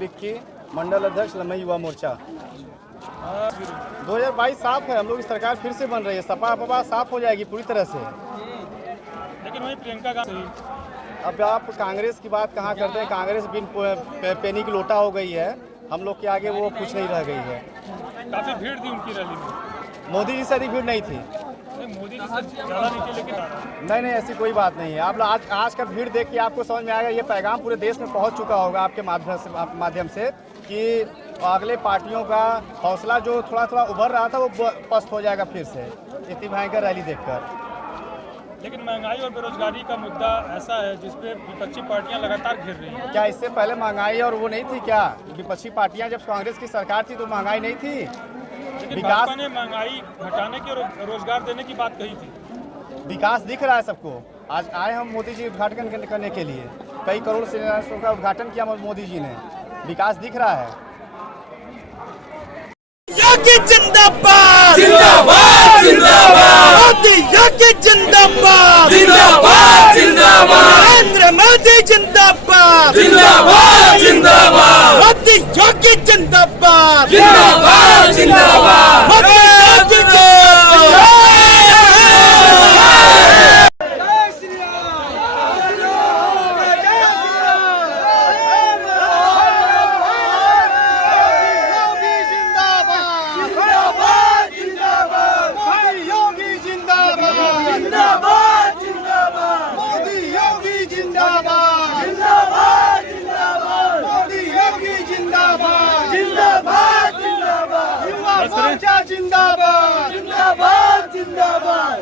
बिक्की, मंडल अध्यक्ष लम्बई युवा मोर्चा। 2022 साफ है, हम लोग की सरकार फिर से बन रही है, सपा अपा साफ हो जाएगी पूरी तरह से। लेकिन वही प्रियंका का सही। अब आप कांग्रेस की बात कहाँ करते हैं, कांग्रेस बिन पेनी की लोटा हो गई है, हम लोग के आगे वो कुछ नहीं रह गई है। काफी भीड़ थी उनकी रैली में। मोदी जी से अधिक भीड़ नहीं थी। मोदी जी से ज़्यादा नहीं थी, लेकिन नहीं, ऐसी कोई बात नहीं है। आप आज का भीड़ देख के आपको समझ में आएगा, ये पैगाम पूरे देश में पहुंच चुका होगा आपके माध्यम से कि अगले पार्टियों का हौसला जो थोड़ा थोड़ा उभर रहा था वो पस्त हो जाएगा फिर से, इतनी भयंकर रैली देखकर। लेकिन महंगाई और बेरोजगारी का मुद्दा ऐसा है जिसपे विपक्षी पार्टियां लगातार घिर रही हैं। क्या इससे पहले महंगाई और वो नहीं थी क्या? विपक्षी पार्टियां जब कांग्रेस की सरकार थी तो महंगाई नहीं थी। लेकिन भाजपा ने महंगाई घटाने की और रोजगार देने की बात कही थी। विकास दिख रहा है सबको। आज आए हम मोदी जी उद्घाटन करने के लिए, कई करोड़ शिलान्यासों का उद्घाटन किया मोदी जी ने, विकास दिख रहा है। योगी जिंदाबाद जिंदाबाद जिंदाबाद मोदी योगी जिंदाबाद जिंदाबाद जिंदाबाद नरेंद्र मोदी जिंदाबाद जिंदाबाद जिंदाबाद मोदी योगी जिंदाबाद जिंदाबाद जिंदाबाद मोदी योगी जिंदाबाद जिंदाबाद जिंदाबाद।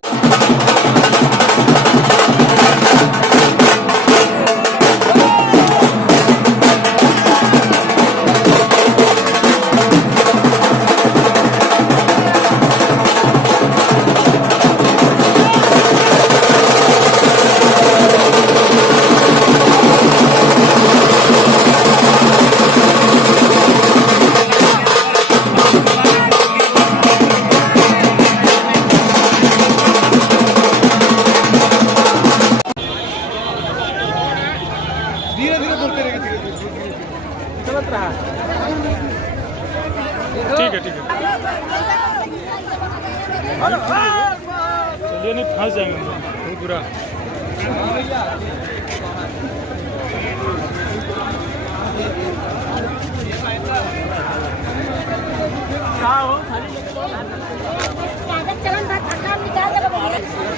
ठीक है चलिए, नहीं फंस जाएंगे बहुत बुरा।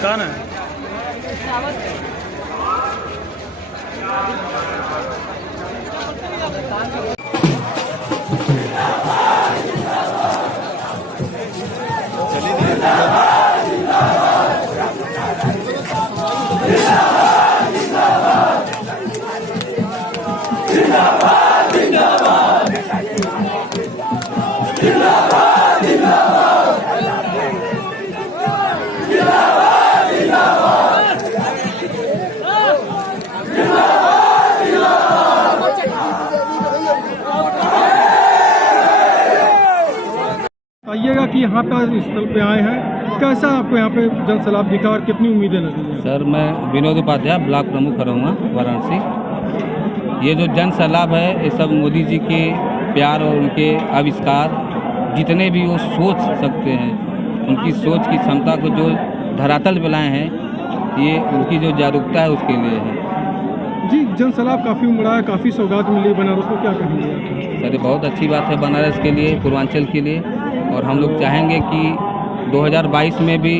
कौन है? आइएगा कि यहाँ पे स्थल पे आए हैं, कैसा आपको यहाँ पे जन सैलाब दिखा और कितनी उम्मीदें लगी हैं? सर, मैं विनोद उपाध्याय ब्लॉक प्रमुख रहूँगा वाराणसी। ये जो जन सैलाब है, ये सब मोदी जी के प्यार और उनके आविष्कार, जितने भी वो सोच सकते हैं, उनकी सोच की क्षमता को जो धरातल पे लाए हैं, ये उनकी जो जागरूकता है उसके लिए है। जी, जन सैलाब काफ़ी उमड़ा है, काफ़ी सौगात मिली बनारस को, क्या कहेंगे? सर, ये बहुत अच्छी बात है बनारस के लिए, पूर्वांचल के लिए, और हम लोग चाहेंगे कि 2022 में भी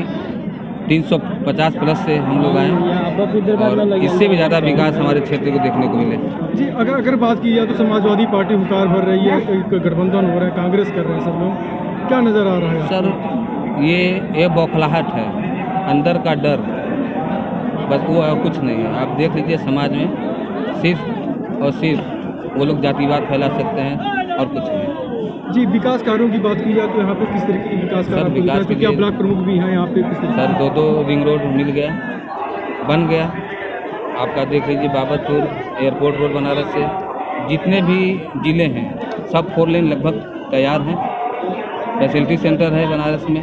350 प्लस से हम लोग आएँ और इससे भी ज़्यादा विकास हमारे क्षेत्र को देखने को मिले। जी, अगर बात की जाए तो समाजवादी पार्टी हुंकार भर रही है, गठबंधन हो रहा है, कांग्रेस कर रहे हैं सब लोग, क्या नज़र आ रहा है? सर, ये बौखलाहट है, अंदर का डर, बस वो और कुछ नहीं है। आप देख लीजिए, समाज में सिर्फ और सिर्फ वो लोग जातिवाद फैला सकते हैं और कुछ नहीं। जी, विकास कार्यों की बात की जाए तो यहाँ पे किस तरीके के विकास कार्य, क्योंकि आप ब्लॉक प्रमुख भी हैं यहाँ पे? सर, 2 रिंग रोड मिल गया, बन गया। आपका देख लीजिए, बाबतपुर एयरपोर्ट रोड बनारस से जितने भी ज़िले हैं सब 4 लेन लगभग तैयार हैं। फैसिलिटी सेंटर है बनारस में,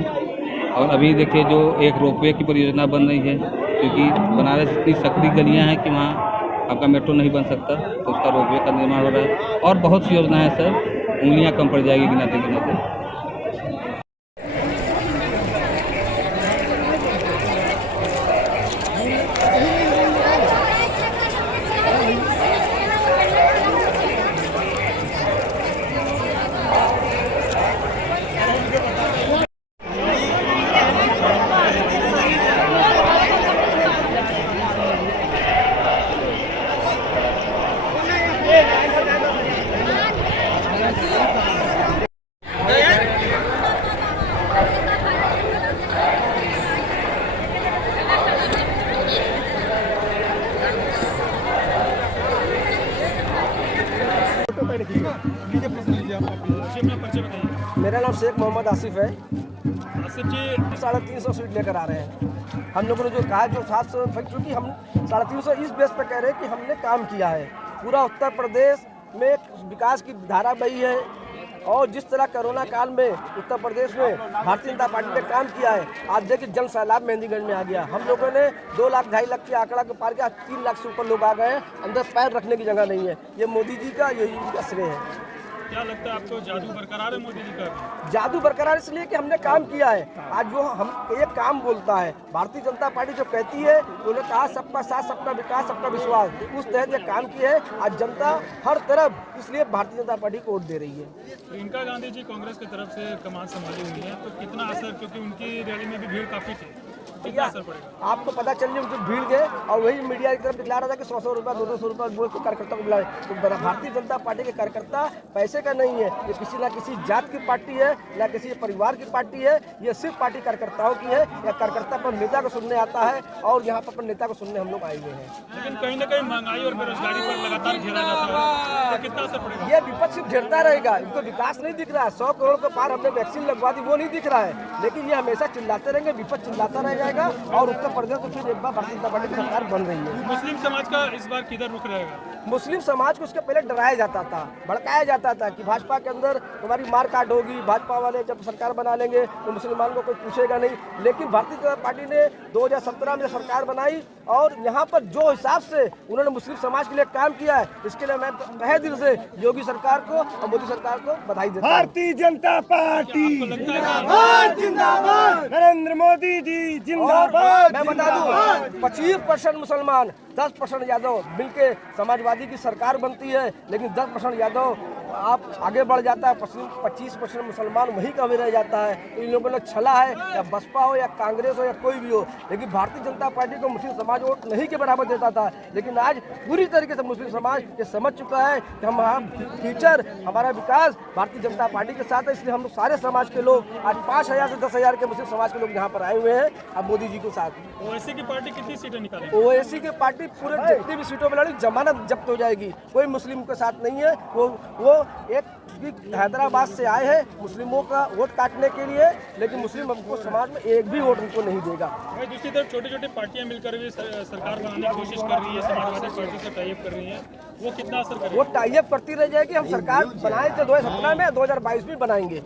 और अभी देखिए जो एक रोपवे की परियोजना बन रही है, क्योंकि बनारस इतनी सकरी गलियाँ हैं कि वहाँ आपका मेट्रो नहीं बन सकता तो उसका रोपवे का निर्माण हो रहा है और बहुत सी योजनाएं सर, उंगलियां कम पड़ जाएगी गिनाते गिनाते। जी, अपना परिचय बताइए। मेरा नाम शेख मोहम्मद आसिफ है। आसिफ जी, 350 सीट लेकर आ रहे हैं। हम लोगों ने जो कहा जो 700, क्योंकि हम 350 इस बेस पर कह रहे हैं कि हमने काम किया है। पूरा उत्तर प्रदेश में विकास की धारा बही है और जिस तरह कोरोना काल में उत्तर प्रदेश में भारतीय जनता पार्टी ने काम किया है, आज देखिए जन सैलाब मेहंदीगढ़ में आ गया। हम लोगों ने 2 लाख 2.5 लाख के आंकड़ा के पार किया, 3 लाख से ऊपर लोग आ गए हैं। अंदर पैर रखने की जगह नहीं है। ये मोदी जी का, योगी जी का श्रेय है। क्या लगता है आपको जादू बरकरार है मोदी जी का? जादू बरकरार इसलिए कि हमने काम किया है। आज जो हम एक काम बोलता है, भारतीय जनता पार्टी जो कहती है, उन्होंने कहा सबका साथ, सबका विकास, सबका विश्वास, उस तहत ये काम किया है। आज जनता हर तरफ इसलिए भारतीय जनता पार्टी को वोट दे रही है। प्रियंका गांधी जी कांग्रेस की तरफ से कमान संभाली हुई है, तो कितना असर, क्योंकि उनकी रैली में भी भीड़ काफी थी, कितना असर पड़ेगा? आपको पता चल रही उनकी भीड़ गए और वही मीडिया की तरफ दिखला रहा था कि 100-100 रुपया 200 रुपया बोल के कार्यकर्ता को बुलाए। तो भारतीय जनता पार्टी के कार्यकर्ता पैसे का नहीं है, ये किसी ना किसी जात की पार्टी है, ना किसी परिवार की पार्टी है। ये सिर्फ पार्टी कार्यकर्ताओं की है। या कार्यकर्ता पर नेता को सुनने आता है और यहाँ पर नेता को सुनने हम लोग आए हुए हैं। लेकिन कहीं ना कहीं महंगाई और बेरोजगारी पर लगातार घेरा जाता है, तो कितना असर पड़ेगा? ये विपक्ष सिर्फ घेरता रहेगा, इनको विकास नहीं दिख रहा है। 100 करोड़ के पार हमने वैक्सीन लगवा दी, वो नहीं दिख रहा है। लेकिन ये हमेशा चिल्लाते रहेंगे, विपक्ष चिल्लाता रह जाएगा और उत्तर प्रदेश तो फिर एक बार भारतीय जनता पार्टी की सरकार बन रही है। मुस्लिम समाज का इस बार किधर रुख रहेगा? मुस्लिम समाज को उसके पहले डराया जाता था, भड़काया जाता था कि भाजपा के अंदर तुम्हारी मार काट होगी, भाजपा वाले जब सरकार बना लेंगे तो मुसलमान को कोई पूछेगा नहीं। लेकिन भारतीय जनता पार्टी ने 2017 में सरकार बनाई और यहाँ पर जो हिसाब से उन्होंने मुस्लिम समाज के लिए काम किया है, इसके लिए मैं तहे दिल से योगी सरकार को और मोदी सरकार को बधाई देता हूं। भारतीय जनता पार्टी आपको लगता है कि जिंदाबाद, नरेंद्र मोदी जी जिंदाबाद। मैं बता दूं 25% मुसलमान, 10% यादव मिलके समाजवादी की सरकार बनती है। लेकिन 10% यादव आप आगे बढ़ जाता है, 25% मुसलमान वहीं का भी रह जाता है। इन लोगों ने छला है, या बसपा हो या कांग्रेस हो या कोई भी हो। लेकिन भारतीय जनता पार्टी को मुस्लिम समाज वोट नहीं के बराबर देता था। लेकिन आज पूरी तरीके से मुस्लिम समाज ये समझ चुका है कि हमारा फ्यूचर, हमारा विकास भारतीय जनता पार्टी के साथ है। इसलिए हम लोग सारे समाज के लोग आज 5,000 से 10,000 के मुस्लिम समाज के लोग यहाँ पर आए हुए हैं अब मोदी जी के साथ। ओवैसी की पार्टी कितनी सीटें निकालेगी? ओवैसी की पार्टी पूरे जितनी भी सीटों में लड़ी, जमानत जब्त हो जाएगी। कोई मुस्लिम के साथ नहीं है। वो एक हैदराबाद से आए हैं मुस्लिमों का वोट काटने के लिए, लेकिन मुस्लिम हमको समाज में एक भी वोट उनको नहीं देगा। भाई दूसरी तरफ छोटी छोटी पार्टियां मिलकर भी सरकार बनाने की कोशिश कर रही है, समाजवादी पार्टी से टाई अप कर रही है, वो कितना असर करेगा? वो टाई अप करती रह जाएगी। हम सरकार बनाए थे 2017 में, 2022 में बनाएंगे।